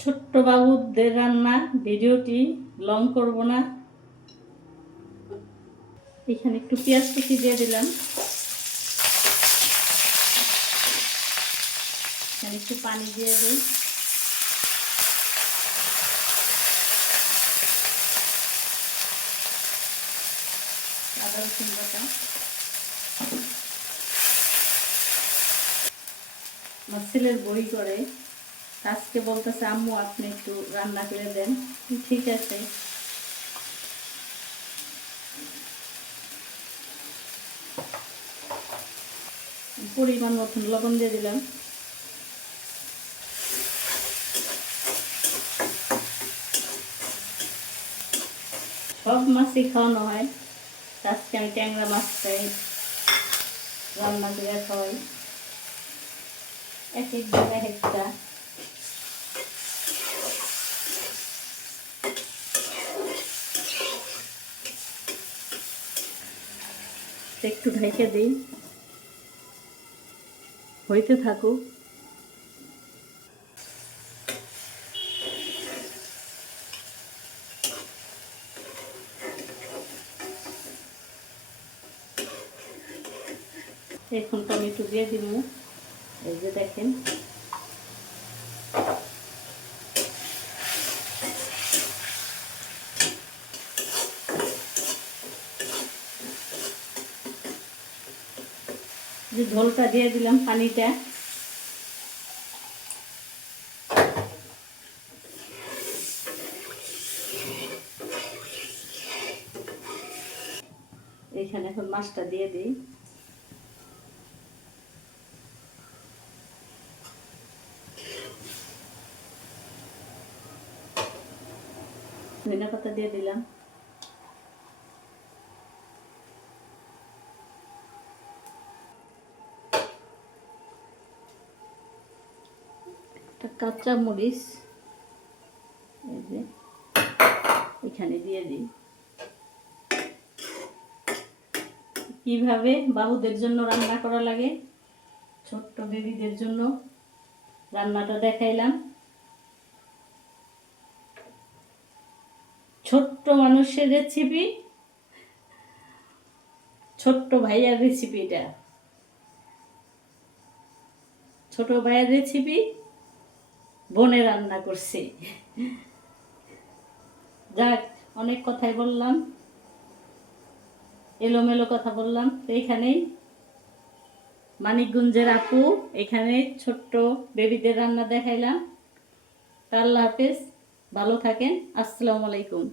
ছোট্ট বাবুদের রান্না ভিডিওটি লং করব না। এখানে একটু পেঁয়াজ কুচি দিয়ে দিলাম, এখানে একটু পানি দিয়ে দিই, আদা রসুন বাটা। আমার ছেলের বই করে, আজকে বলতেছে আম্মু আপনি একটু রান্না করে দেন। ঠিক আছে। পরিমাণ মতন লবণ দিয়ে দিলাম। সব মাছই খাওয়ানো হয়, আজকে আমি ট্যাংরা মাছটাই রান্না করে খাওয়াই, এক এক দিন এক একটা। একটু ঢেকে দিই, হইতে থাকুক। এখন টমেটো দিয়ে দিব, এই যে দেখেন। যে ঝোলটা দিয়ে দিলাম, পানিটা এখানে এখন মাছটা দিয়ে দিই। ধনিয়া পাতা দিয়ে দিলাম। একটা কাঁচা মরিচ এই যে এখানে দিয়ে দিই। কিভাবে বাবুদের জন্য রান্না করা লাগে, ছোট্ট বেবিদের জন্য রান্নাটা দেখাইলাম। ছোট্ট মানুষের রেসিপি, ছোট্ট ভাইয়ার রেসিপি। এটা ছোট ভাইয়ার রেসিপি, বোনে রান্না করছে। যাক, অনেক কথাই বললাম, এলোমেলো কথা বললাম। তো এখানেই মানিকগঞ্জের আপু, এখানে ছোট্ট বেবিদের রান্না দেখাইলাম। আল্লাহ হাফেজ, ভালো থাকেন, আসসালামু আলাইকুম।